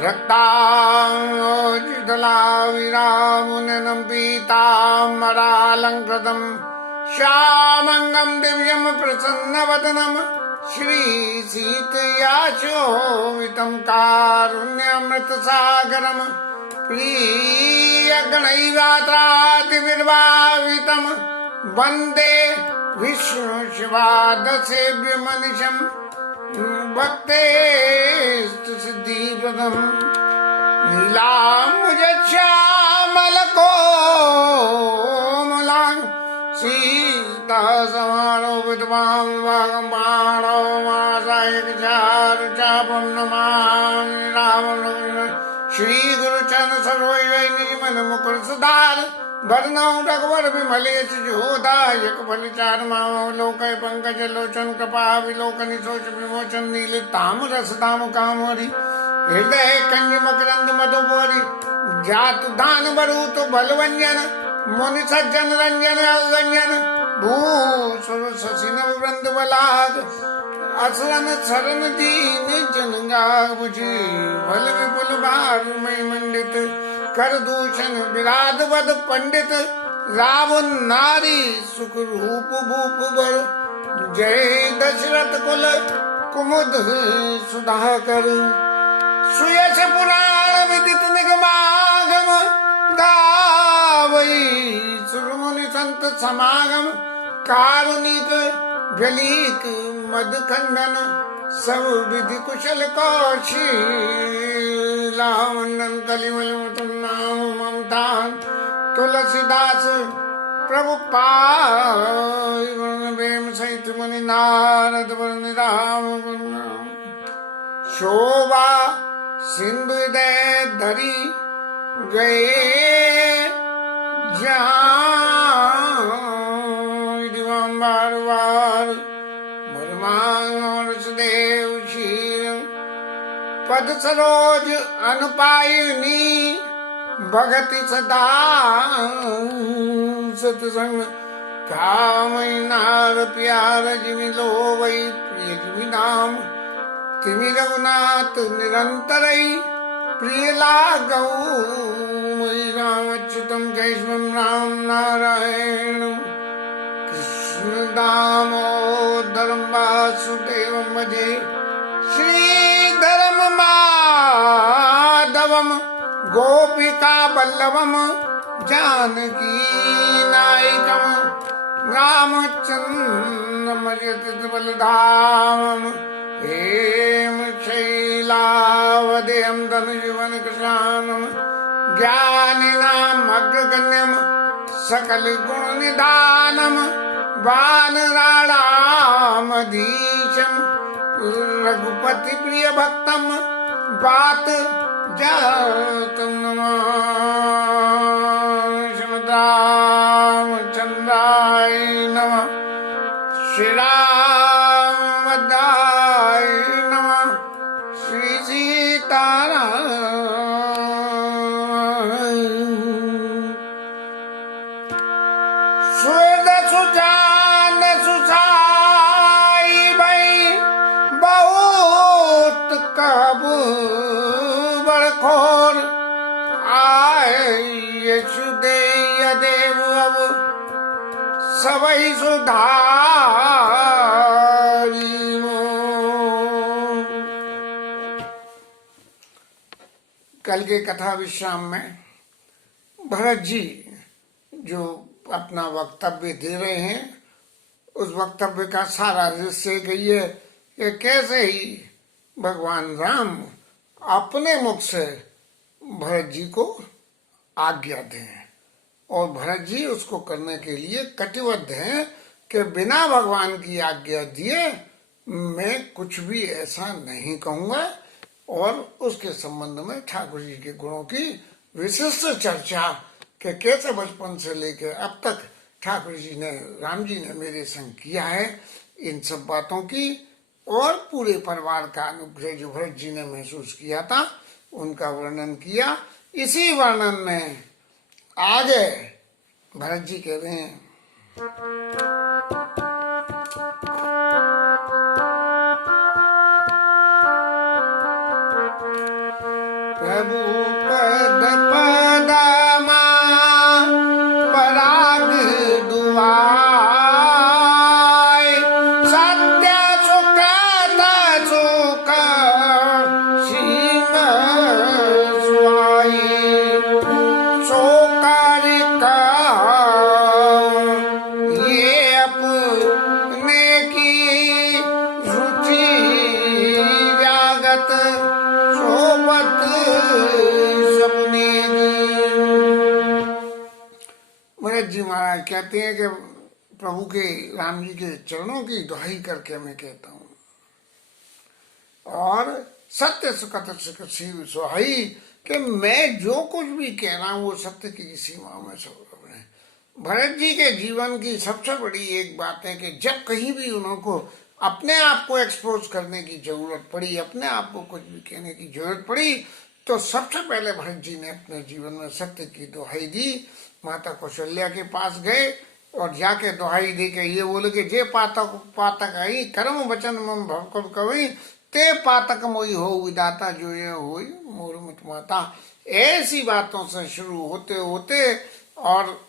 रक्तांगोजितलाविरामुनिनं पीताम्बरालङ्कृतं श्यामङ्गं दिव्यं प्रसन्नवदनं श्रीसीतया शोभितं कारुण्यमृतसागरं प्रियगणैरात्रादिविर्भावितं वन्दे विष्णुशिवादसेव्यमनिशम् भक्तेस्तु सिद्धिप्रदम् नीलाम्बुजश्यामलकोमलां सीतासमारोपितवां नमामि रामं श्रीगुरुचरण सर्वैर्निजमनमुकुर सुधार वरनौ रघुवर विमलेश जोदायक फलचारमावलोकय पंकज लोचन कृपा विलोकनि शोच विमोचन नील ताम्र रसधाम कामोरी हृदय कंज मकरंद मधुबोरी जातु दान बरूत बलवंजन मुनि सज्जन रंजन अगंजन भूसुर शशिनव वृंद बलाग असरन सरन दीन जनगा बुझी बल विपुल भार मय मंडित कर दूषण विराट वद पंडित रावण नारी सुख रूप भूप बर जय दशरथ कुल कुमुद सुधाकर सुयश पुराण विदित निगमागम गावई सुरमुनि संत समागम कारुणिक गलीक मद खंडन सब विधि कुशल कौशीलावंदन कलिमल नाम ममतान तुलसीदास प्रभु पावन प्रेम सहित मुनि नारद वरनि राम शोभा सिंधु हृदय धरी गए बार बार देव शीर पद सरोज अनुपायनी भगति सदा सतसंग कामई नार प्यार जिमि लो वै प्रिय जिमि नाम तिमि रघुनाथ निरंतरई प्रिय लागौ मयि राम अच्युतम केशवम राम नारायण कृष्ण दामोदरम वासुदेवम भजे श्रीधरम माधवम गोपिका वल्लभम जानकी नायकम रामचंद्रम बलधाम हेम शैलावदेयम धनुजीवन कृष्णानम ज्ञानिनाम अग्रगण्यम सकल गुण निधानम वानराणामधीशम रघुपति प्रिय भक्तम बात जातम नमः श्रीरामचंद्राय नमः श्रीरामभद्राय नमः श्री सीताराम सुजान सुसाई भाई बहुत कब बड़खोर आए यशुदेय देव अब सबई सुधारी कल के कथा विश्राम में भरत जी जो अपना वक्तव्य दे रहे हैं उस वक्तव्य का सारा रहस्य कहिए कि कैसे ही भगवान राम अपने मुख से भरत जी को आज्ञा दें और भरत जी उसको करने के लिए कटिबद्ध हैं कि बिना भगवान की आज्ञा दिए मैं कुछ भी ऐसा नहीं कहूंगा और उसके संबंध में ठाकुर जी के गुणों की विशिष्ट चर्चा कि कैसे बचपन से लेकर अब तक ठाकुर जी ने राम जी ने मेरे संग किया है, इन सब बातों की और पूरे परिवार का अनुग्रह जो भरत जी ने महसूस किया था उनका वर्णन किया। इसी वर्णन में आगे भरत जी कह रहे हैं, प्रभु पद पदमा पराग दुआय सत्य सुख सुख सीम सुआई सो कर ये अपने की रुचि जागत सोबत सपने भरत जी महाराज कहते हैं कि प्रभु के राम जी के चरणों की दुहाई करके मैं कहता हूँ और सत्य सुखत सुहाई कि मैं जो कुछ भी कह रहा हूँ वो सत्य की सीमा में सब है। भरत जी के जीवन की सबसे बड़ी एक बात है कि जब कहीं भी उनको अपने आप को एक्सपोज करने की जरूरत पड़ी, अपने आप को कुछ भी कहने की जरूरत पड़ी, तो सबसे पहले भरत जी ने अपने जीवन में सत्य की दुहाई दी। माता कौशल्या के पास गए और जाके दुहाई दे के ये बोले कि जे पातक पातक आई कर्म वचन मम भव कवि ते पातक मोई हो विदाता जो ये होई मोर मत माता। ऐसी बातों से शुरू होते होते और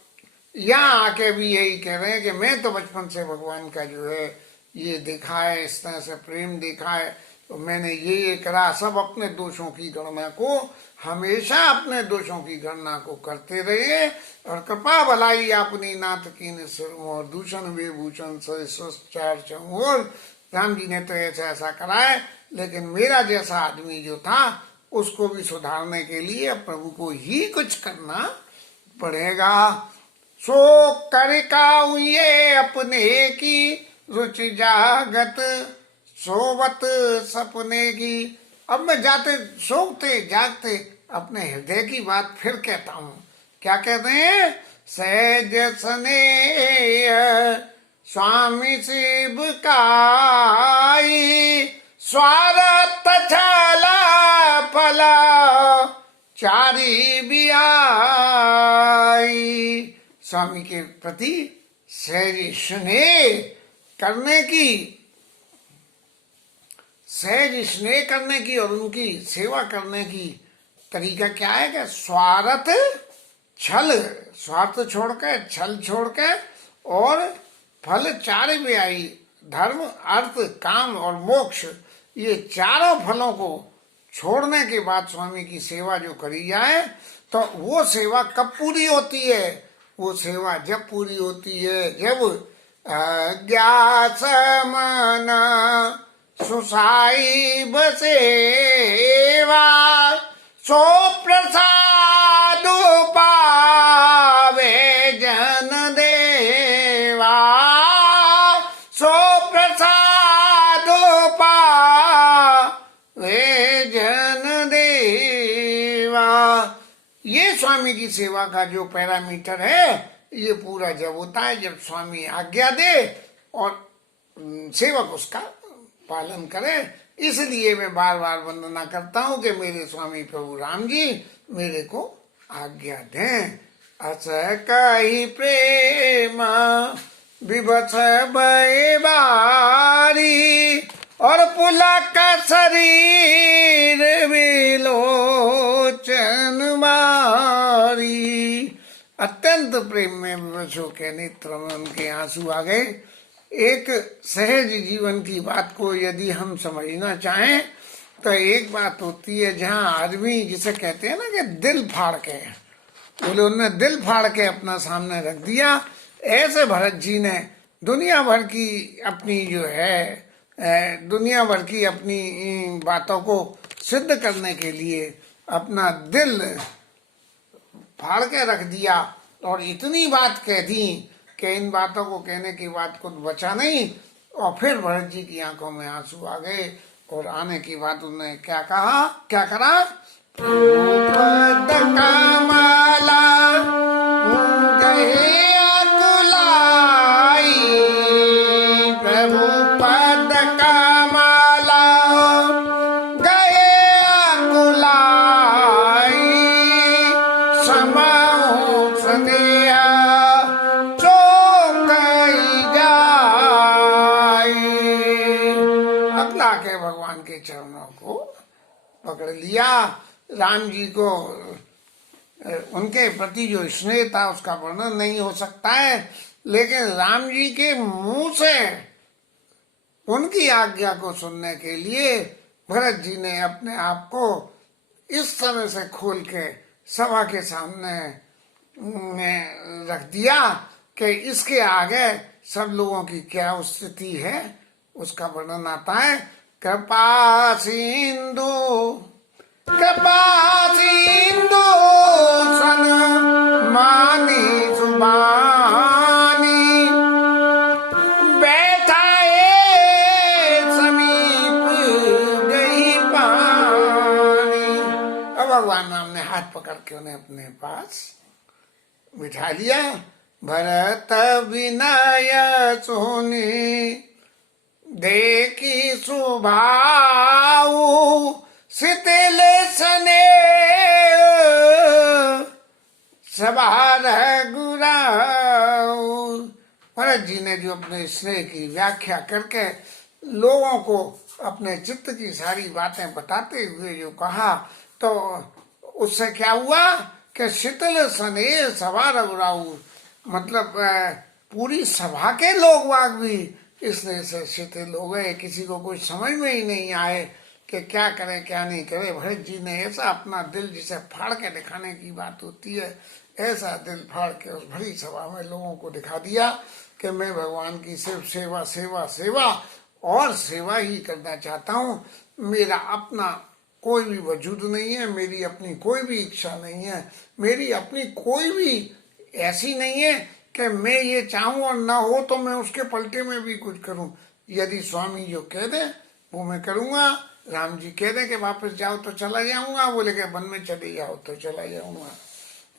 यहाँ आके भी यही कह रहे हैं कि मैं तो बचपन से भगवान का जो है ये देखा है, इस तरह से प्रेम देखा है, तो मैंने ये करा। सब अपने दोषों की गणना को, हमेशा अपने दोषों की गणना को करते रहिए और कृपा भलाई अपनी नाथ की और दूषण विभूषण चार चमोर। राम जी ने तो ऐसा करा है, लेकिन मेरा जैसा आदमी जो था उसको भी सुधारने के लिए प्रभु को ही कुछ करना पड़ेगा। सो करिका ये अपने की रुचि जागत सोवत सपने की। अब मैं जाते सोते जागते अपने हृदय की बात फिर कहता हूँ। क्या कहते हैं? सहज स्नेह स्वामी शिव काई स्वार्थ छला फला चारी बियाई। स्वामी के प्रति सहज स्नेह करने की और उनकी सेवा करने की तरीका क्या है कि स्वार्थ छोड़ के छल छोड़ के और फल चार भी आई, धर्म अर्थ काम और मोक्ष, ये चारों फलों को छोड़ने के बाद स्वामी की सेवा जो करी जाए तो वो सेवा कब पूरी होती है? वो सेवा जब पूरी होती है जब ज्ञास मन सुसाई बसेवा सो प्रसाद पावे जन देवा। सो प्रसाद पावे जन देवा। ये स्वामी की सेवा का जो पैरामीटर है, ये पूरा जब होता है जब स्वामी आज्ञा दे और सेवक उसका पालन करे। इसलिए मैं बार बार वंदना करता हूँ कि मेरे स्वामी प्रभु राम जी मेरे को आज्ञा दें। अस कही प्रेम विवश भय बारी और पुलक शरीर विलोचन मारी। अत्यंत प्रेम में विवश होकर नेत्रों में उनके आंसू आ गए। एक सहज जीवन की बात को यदि हम समझना चाहें तो एक बात होती है जहाँ आदमी जिसे कहते हैं ना कि दिल फाड़ के, बोले उन्होंने दिल फाड़ के अपना सामने रख दिया। ऐसे भरत जी ने दुनिया भर की अपनी जो है दुनिया भर की अपनी बातों को सिद्ध करने के लिए अपना दिल फाड़ के रख दिया और इतनी बात कह दी कि इन बातों को कहने की बात कुछ बचा नहीं। और फिर भरत जी की आंखों में आंसू आ गए और आने की बात उन्होंने क्या कहा, क्या करा? पद कमला गए अकुलाई, प्रभु पद कमला गए अकुलाई, समाओ स्नेह भगवान के चरणों को पकड़ लिया। राम जी को उनके प्रति जो स्नेह था उसका वर्णन नहीं हो सकता है, लेकिन राम जी के मुंह से उनकी आज्ञा को सुनने के लिए भरत जी ने अपने आप को इस तरह से खोल के सभा के सामने रख दिया कि इसके आगे सब लोगों की क्या स्थिति है उसका वर्णन आता है। कृपा सिंधु कृपा सिंधु सन मानी सुबानी बैठाए समीप गई पानी। अब भगवान राम ने हाथ पकड़ के उन्हें अपने पास बिठा लिया। भरत विनय सुनी देखी सुभाऊ शिथिल सने सभा गुराऊ। भरत जी ने जो अपने स्नेह की व्याख्या करके लोगों को अपने चित्त की सारी बातें बताते हुए जो कहा, तो उससे क्या हुआ कि शिथिल सने सभा रघुराऊ, मतलब पूरी सभा के लोग वाग भी इसलिए से शिथिल हो गए। किसी को कुछ समझ में ही नहीं आए कि क्या करे क्या नहीं करे। भरत जी ने ऐसा अपना दिल जिसे फाड़ के दिखाने की बात होती है, ऐसा दिल फाड़ के उस भरी सभा में लोगों को दिखा दिया कि मैं भगवान की सिर्फ सेवा सेवा सेवा और सेवा ही करना चाहता हूँ। मेरा अपना कोई भी वजूद नहीं है, मेरी अपनी कोई भी इच्छा नहीं है, मेरी अपनी कोई भी ऐसी नहीं है कि मैं ये चाहूँ और ना हो तो मैं उसके पलटे में भी कुछ करूँ। यदि स्वामी जो कह दे वो मैं करूँगा। राम जी कह दे कि वापस जाओ तो चला जाऊंगा, बोले कि वन में चले जाओ तो चला जाऊंगा।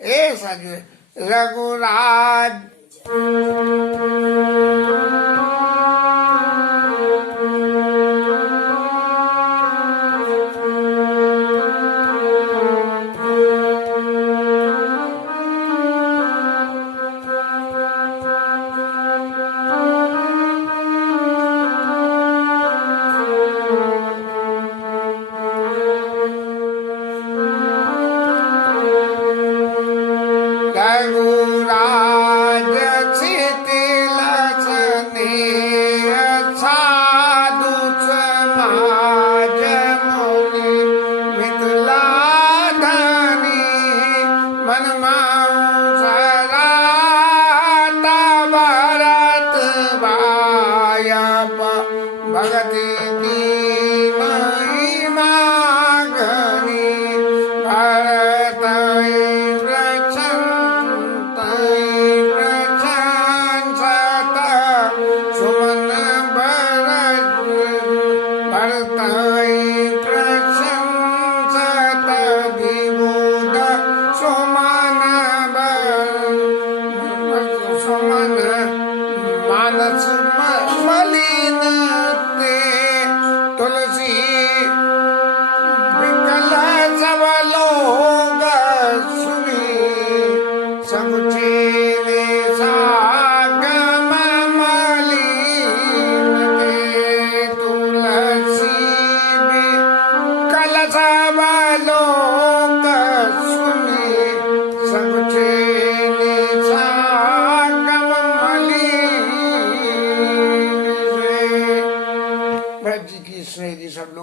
ऐसा जो रघुराज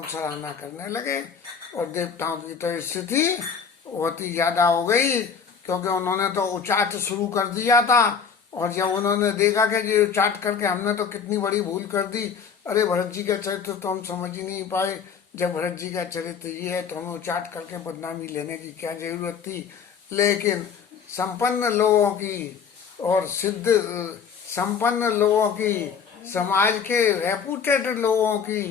सराहना करने लगे। और देवताओं की तो स्थिति बहुत ही ज्यादा हो गई, क्योंकि उन्होंने तो उचाट शुरू कर दिया था। और जब उन्होंने देखा कि ये उचाट करके हमने तो कितनी बड़ी भूल कर दी, अरे भरत जी का चरित्र तो हम समझ ही नहीं पाए। जब भरत जी का चरित्र ये है तो हमें उचाट करके बदनामी लेने की क्या जरूरत थी। लेकिन संपन्न लोगों की और सिद्ध संपन्न लोगों की, समाज के रेपुटेड लोगों की,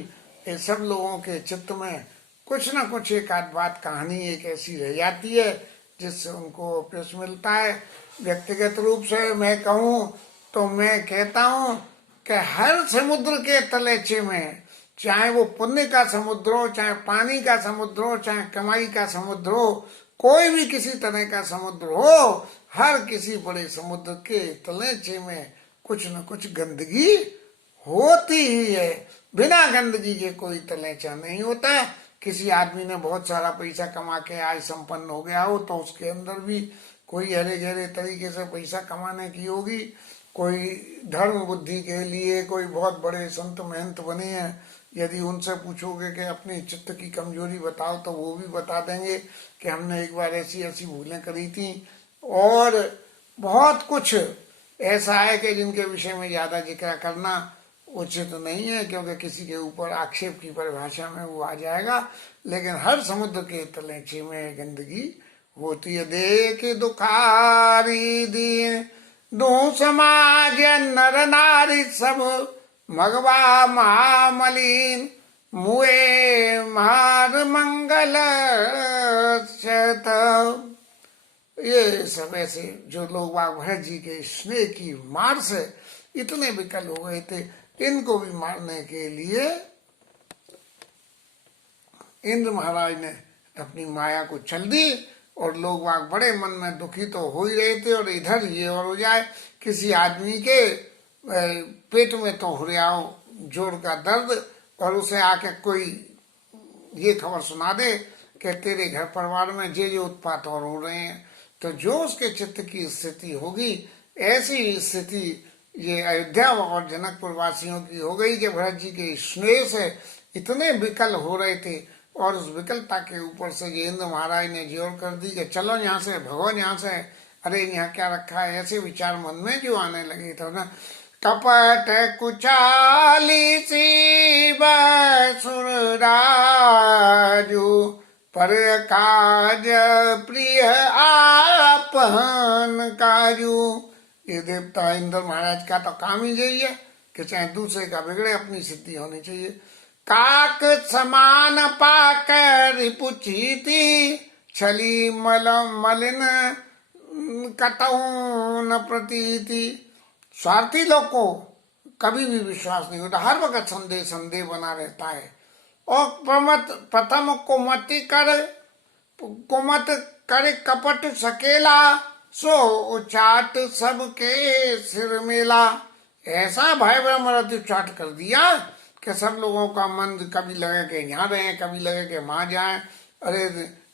ये सब लोगों के चित्त में कुछ ना कुछ एक आध बात कहानी एक ऐसी रह जाती है जिससे उनको प्रेस मिलता है। व्यक्तिगत रूप से मैं कहूँ तो मैं कहता हूँ कि हर समुद्र के तलेचे में, चाहे वो पुण्य का समुद्र हो, चाहे पानी का समुद्र हो, चाहे कमाई का समुद्र हो, कोई भी किसी तरह का समुद्र हो, हर किसी बड़े समुद्र के तलेचे में कुछ न कुछ गंदगी होती ही है। बिना गंदगी के कोई तलेचा नहीं होता। किसी आदमी ने बहुत सारा पैसा कमा के आज संपन्न हो गया हो तो उसके अंदर भी कोई हरे गहरे तरीके से पैसा कमाने की होगी, कोई धर्म बुद्धि के लिए कोई बहुत बड़े संत महंत बने हैं, यदि उनसे पूछोगे कि अपनी चित्त की कमजोरी बताओ तो वो भी बता देंगे कि हमने एक बार ऐसी ऐसी भूलें करी थी। और बहुत कुछ ऐसा है कि जिनके विषय में ज्यादा जिक्र करना उचित नहीं है, क्योंकि किसी के ऊपर आक्षेप की परिभाषा में वो आ जाएगा। लेकिन हर समुद्र के तलेचे में गंदगी होती है। देख दुखारी दीन दो समाज नर नारी सब मगवा महामलिन मुए मार मंगल शत। ये सब ऐसे जो लोग भरत जी के स्नेह की मार से इतने विकल हो गए थे, इनको भी मारने के लिए इंद्र महाराज ने अपनी माया को चल दी। और लोग बड़े मन में दुखी तो हो ही रहे थे, और इधर ये और हो जाए किसी आदमी के पेट में तो हो रहा हो जोड़ का दर्द, और उसे आके कोई ये खबर सुना दे कि तेरे घर परिवार में ये उत्पात और हो रहे हैं, तो जो उसके चित्त की स्थिति होगी, ऐसी स्थिति ये अयोध्या और जनकपुर वासियों की हो गई कि भरत जी के स्नेह से इतने विकल हो रहे थे। और उस विकलता के ऊपर से इंद्र महाराज ने जोर कर दी कि चलो यहाँ से, भगवान यहाँ से, अरे यहाँ क्या रखा है, ऐसे विचार मन में जो आने लगे थे ना। कपट कुचाली सी बसुर राजू पर काज प्रिय आपहन काजू। ये देवता इंद्र महाराज का तो काम ही यही है कि चाहे दूसरे का बिगड़े, अपनी सिद्धि होनी चाहिए। काक समान पाकर रिपुचीति छली मलिन कतऊ न प्रतीति। स्वार्थी लोग को कभी भी विश्वास नहीं होता, हर वक्त संदेह संदेह बना रहता है। और प्रथम कुमत करे कपट सकेला सो उचाट सबके सिर मेला। ऐसा भय ब्रह्मरति चाट कर दिया कि सब लोगों का मन कभी लगे कि यहाँ रहे, कभी लगे कि वहां जाए। अरे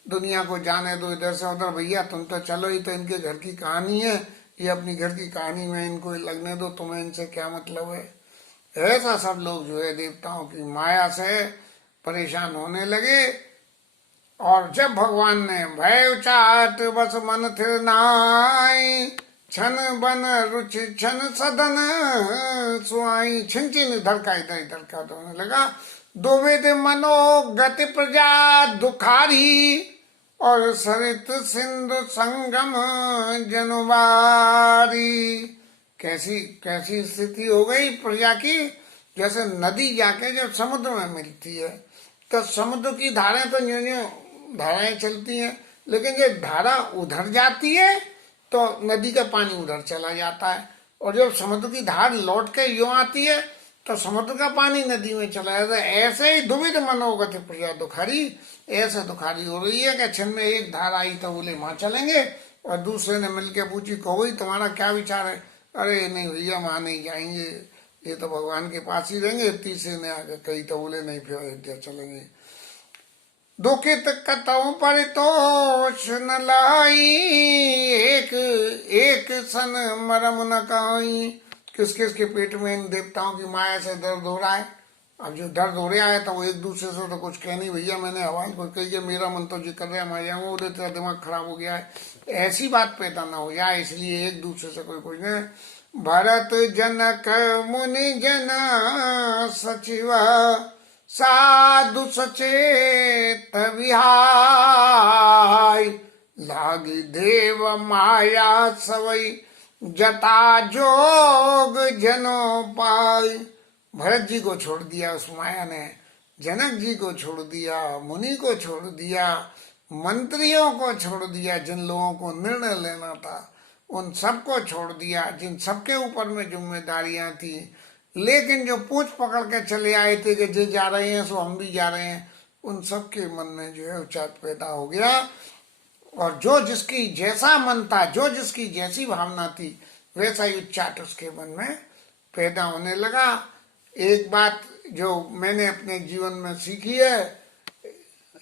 दुनिया को जाने दो इधर से उधर, भैया तुम तो चलो, ही तो इनके घर की कहानी है, ये अपनी घर की कहानी में इनको लगने दो, तुम्हें इनसे क्या मतलब है। ऐसा सब लोग जो है देवताओं की माया से परेशान होने लगे। और जब भगवान ने भय उचाट बस मन थिर नाई छन बन रुचि छन सदन सुआई। छिन छिन इधर का इधर का होने लगा। दुविध मनो गति प्रजा दुखारी और सरित सिंधु संगम जनुबारी। कैसी कैसी स्थिति हो गई प्रजा की, जैसे नदी जाके जब समुद्र में मिलती है तो समुद्र की धाराएं तो न्यू न्यू धाराएं चलती हैं, लेकिन जब धारा उधर जाती है तो नदी का पानी उधर चला जाता है, और जब समुद्र की धार लौट के यूं आती है तो समुद्र का पानी नदी में चला जाता है। ऐसे ही दुविध मनोगति प्रजा दुखारी, ऐसे दुखारी हो रही है कि छिन में एक धार आई तो बोले वहां चलेंगे, और दूसरे ने मिलकर पूछी कहो तुम्हारा क्या विचार है, अरे नहीं भैया वहां नहीं जाएंगे, ये तो भगवान के पास ही रहेंगे। तीसरे ने आगे कही तो बोले नहीं फिर अयोध्या चलेंगे। दुखित कतौ परितोष न लाई एक एक सन मरम न काई। किस किस के पेट में इन देवताओं की माया से दर्द हो रहा है। अब जो दर्द हो रहा है तो वो एक दूसरे से तो कुछ कह नहीं, भैया मैंने आवाज को कही मेरा मन तो जी कर रहा है मैं जाऊंगा, उधर तेरा दिमाग खराब हो गया है, ऐसी बात पैदा ना हो जाए, इसलिए एक दूसरे से कोई कुछ नहीं। भरत जनक मुनि जन सचिव साधु सचेत विहाय लागी देव माया सवई जता जोग जनो पाई। भरत जी को छोड़ दिया उस माया ने, जनक जी को छोड़ दिया, मुनि को छोड़ दिया, मंत्रियों को छोड़ दिया, जिन लोगों को निर्णय लेना था उन सबको छोड़ दिया, जिन सबके ऊपर में जिम्मेदारियां थी। लेकिन जो पूछ पकड़ के चले आए थे कि जे जा रहे हैं सो हम भी जा रहे हैं, उन सबके मन में जो है उच्चाट पैदा हो गया। और जो जिसकी जैसा मन था, जो जिसकी जैसी भावना थी, वैसा ही उच्चाट उसके मन में पैदा होने लगा। एक बात जो मैंने अपने जीवन में सीखी है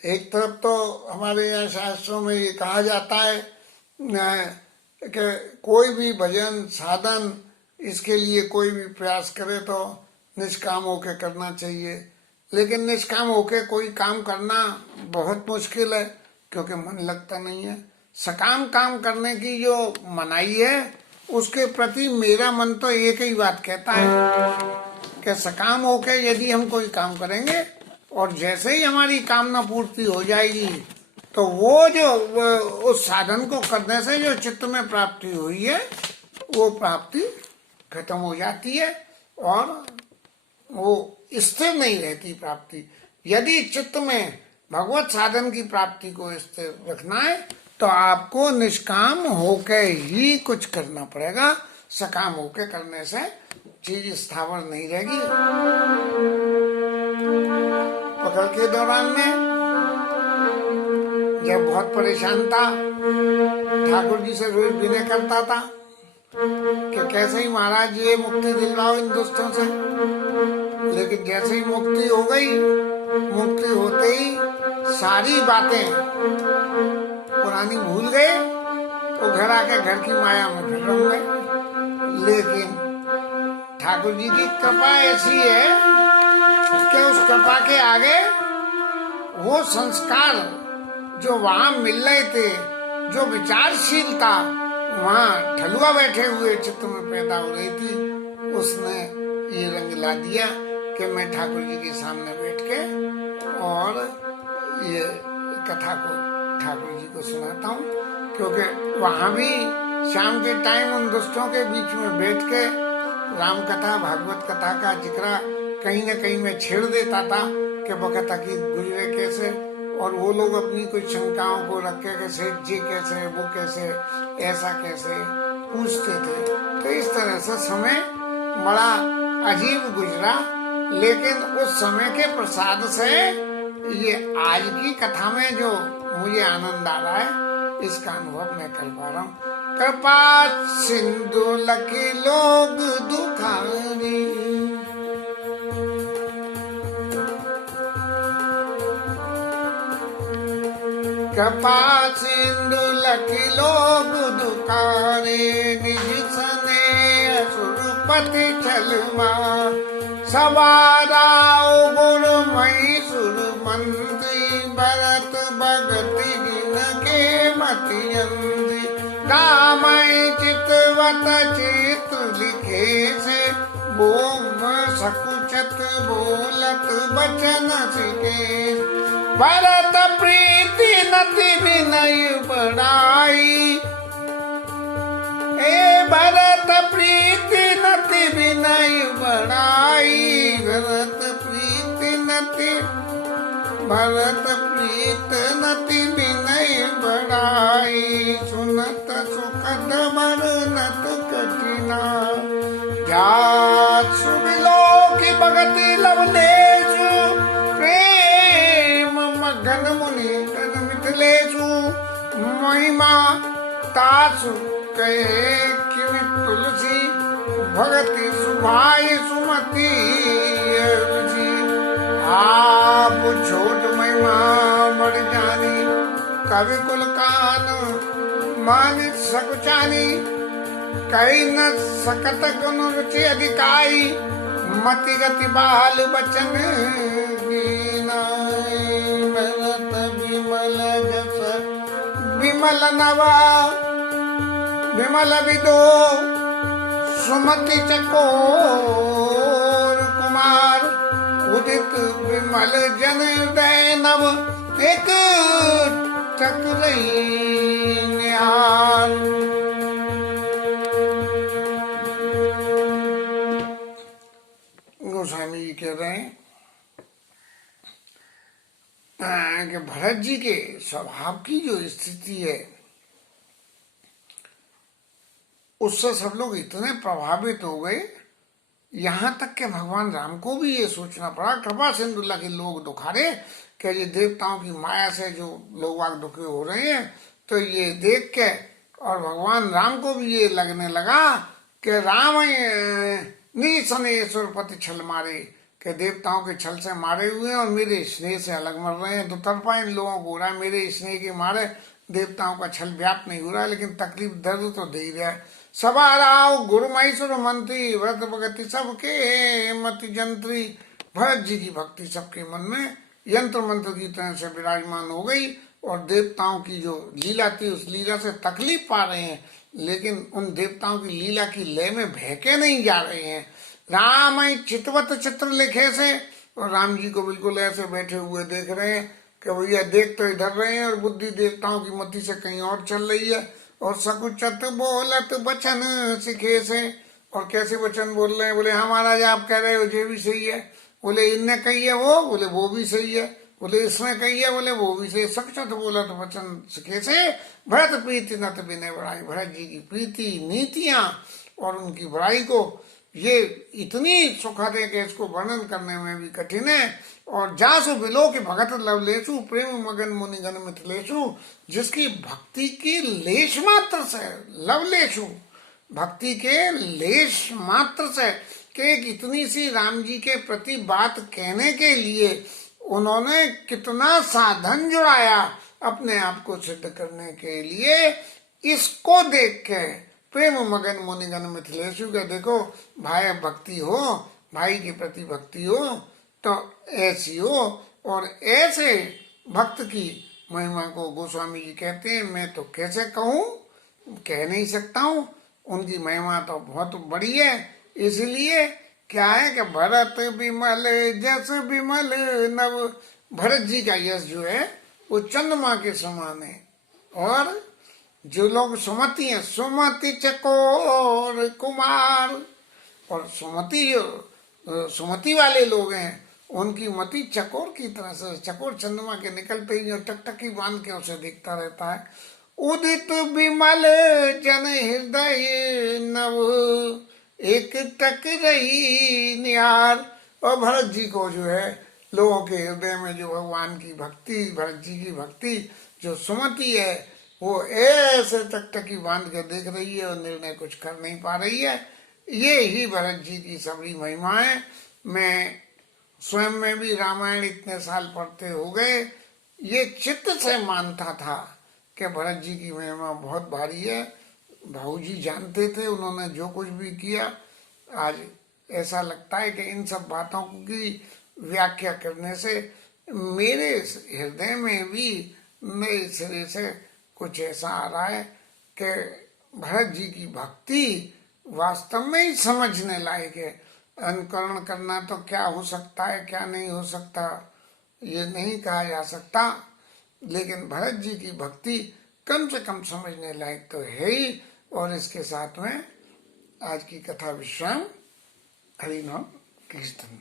एक तरफ तो हमारे यहाँ शास्त्रों में ये कहा जाता है कि कोई भी भजन साधन इसके लिए कोई भी प्रयास करे तो निष्काम होके करना चाहिए, लेकिन निष्काम होके कोई काम करना बहुत मुश्किल है क्योंकि मन लगता नहीं है। सकाम काम करने की जो मनाही है उसके प्रति मेरा मन तो एक ही बात कहता है कि सकाम होके यदि हम कोई काम करेंगे और जैसे ही हमारी कामना पूर्ति हो जाएगी तो वो जो उस साधन को करने से जो चित्त में प्राप्ति हुई है वो प्राप्ति खत्म हो जाती है और वो स्थिर नहीं रहती प्राप्ति। यदि चित्त में भगवत साधन की प्राप्ति को स्थिर रखना है तो आपको निष्काम होके ही कुछ करना पड़ेगा। सकाम होके करने से चीज स्थावर नहीं रहेगी। पकड़ के दौरान में जब बहुत परेशान था, ठाकुर जी से रोज विनय करता था कि कैसे ही महाराज ये मुक्ति दिलवाओ इन दुष्टों से, लेकिन जैसे ही मुक्ति हो गई, मुक्ति होते ही सारी बातें पुरानी भूल गए तो घर आके घर की माया में फिर रह गए। लेकिन ठाकुर जी की कृपा ऐसी है कि उस कृपा के आगे वो संस्कार जो वहां मिल रहे थे, जो विचारशीलता वहां ठलुआ बैठे हुए चित्त में पैदा हो रही थी, उसने ये रंग ला दिया कि मैं ठाकुर जी के सामने बैठ के और ये कथा को ठाकुर जी को सुनाता हूँ। क्योंकि वहां भी शाम के टाइम उन दुष्टों के बीच में बैठ के राम कथा भागवत कथा का जिक्र कहीं न कहीं मैं छेड़ देता था कि वो कथा की गुजरे कैसे, और वो लोग अपनी कुछ शंकाओं को रख के सेठ जी कैसे, वो कैसे, ऐसा कैसे पूछते थे। तो इस तरह से समय बड़ा अजीब गुजरा, लेकिन उस समय के प्रसाद से ये आज की कथा में जो मुझे आनंद आ रहा है इसका अनुभव मैं कर पा रहा हूँ। कृपा सिंधु लखे लोग दुखारी, कृपा सिंधु लखी लोग दुखारे, निज सने असुरपति छलमा, सवाराओ गुरु मई सुर मंत्री, भरत भगति जिन के मति अंधी, रामय चितवत चित लिखे से, बोम सकुचत बोलत बचन सिके, भरत प्रीति नति विनय बढ़ाई, ए भरत प्रीति नति विनय बढ़ाई, भरत प्रीति नति, भरत प्रीत नति विनय बढ़ाई, सुनत सुखद मरनत कठिना, जात सुबिलो की भगति लवलेशु, प्रेम मगन मुनि तन मिथिलेशु, महिमा तासु कहे किमि तुलसी, भगति सुभाय सुमति रुचि, आप छोट महिमा बढ़ जानी, कवि कुल कान मानित सकुचानी, कही न सकत गुण रुचि अधिकाई, मति गति बाल बचन भरत विमल जस विमल नवा, विमल विदो सुमति चकोर कुमार, उदित विमल जन हृदय नव, एक ठकुरई निहार। गोस्वामी जी कह रहे हैं कि भरत जी के स्वभाव की जो स्थिति है उससे सब लोग इतने प्रभावित हो गए, यहाँ तक कि भगवान राम को भी ये सोचना पड़ा, कृपा सिंधुल्ला के लोग दुखारे, कि ये देवताओं की माया से जो लोग वाग दुखी हो रहे हैं। तो ये देख के और भगवान राम को भी ये लगने लगा कि राम निसनेश्वर पति छल मारे, कि देवताओं के छल से मारे हुए हैं और मेरे स्नेह से अलग मर रहे हैं। तो तरफा इन लोगों को हो रहा है, मेरे स्नेह के मारे देवताओं का छल व्याप्त नहीं हो रहा है, लेकिन तकलीफ दर्द तो दे ही रहा है। सभा राव गुरु महेश्वर मंत्री व्रत भगति सबके मति जंत्री। भरत जी की भक्ति सबके मन में यंत्र मंत्र की तरह से विराजमान हो गई और देवताओं की जो लीला थी उस लीला से तकलीफ पा रहे हैं, लेकिन उन देवताओं की लीला की लय में बहके नहीं जा रहे हैं। राम चितवत चित्र लिखे से, और राम जी को बिल्कुल ऐसे बैठे हुए देख रहे हैं कि भैया देख तो इधर रहे हैं और बुद्धि देवताओं की मति से कहीं और चल रही है। और सकुचत बोलत वचन सिखे से, और कैसे वचन बोल रहे हैं, बोले हाँ महाराज आप कह रहे हो ये भी सही है, बोले इनने कही है वो, बोले वो भी सही है, बोले इसने कही है, बोले वो भी सही। सकुचत बोलत वचन सिखे से भरत प्रीति नत बिने बड़ाई। भरत जी की प्रीति नीतियां और उनकी बड़ाई को ये इतनी सुखद है कि इसको वर्णन करने में भी कठिन है। और जासु बिलो के भगत लवलेशु प्रेम मगन मुनिगन मिथिलेशु, जिसकी भक्ति की लेश मात्र से, लवलेशु भक्ति के लेश मात्र से, कि एक इतनी सी राम जी के प्रति बात कहने के लिए उन्होंने कितना साधन जुड़ाया अपने आप को सिद्ध करने के लिए। इसको देख के प्रेम मगन मुनिगन मिथिलेशु का देखो भाई भक्ति हो, भाई के प्रति भक्ति हो तो ऐसी हो। और ऐसे भक्त की महिमा को गोस्वामी जी कहते हैं, मैं तो कैसे कहूँ, कह नहीं सकता हूँ, उनकी महिमा तो बहुत बड़ी है। इसलिए क्या है कि भरत विमल जस विमल नव, भरत जी का यश जो है वो चंद्रमा के समान है। और जो लोग सुमति हैं, सुमति चकोर कुमार, और सुमति जो सुमति वाले लोग हैं उनकी मति चकोर की तरह से, चकोर चंद्रमा के निकलते ही जो टकटकी बांध के उसे देखता रहता है। उदित विमल जन हृदय नव एक टक रही निहार। और भरत जी को जो है लोगों के हृदय में जो भगवान की भक्ति, भरत जी की भक्ति जो सुमति है वो ऐसे टकटकी बांध के देख रही है और निर्णय कुछ कर नहीं पा रही है। ये ही भरत जी की सबरी महिमा है। मैं स्वयं में भी रामायण इतने साल पढ़ते हो गए, ये चित्त से मानता था कि भरत जी की महिमा बहुत भारी है। भाऊ जी जानते थे, उन्होंने जो कुछ भी किया। आज ऐसा लगता है कि इन सब बातों की व्याख्या करने से मेरे हृदय में भी नए सिरे से कुछ ऐसा आ रहा है कि भरत जी की भक्ति वास्तव में ही समझने लायक है। अनुकरण करना तो क्या हो सकता है, क्या नहीं हो सकता, ये नहीं कहा जा सकता, लेकिन भरत जी की भक्ति कम से कम समझने लायक तो है ही। और इसके साथ में आज की कथा विश्राम। हरि नाम कीर्तन।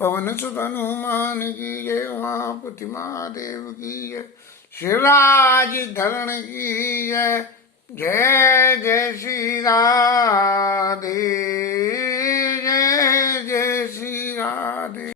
पवन सुत हनुमान की जय, उमापति महादेव की जय, शिवराज धरण की जय, जय जय श्री राधे।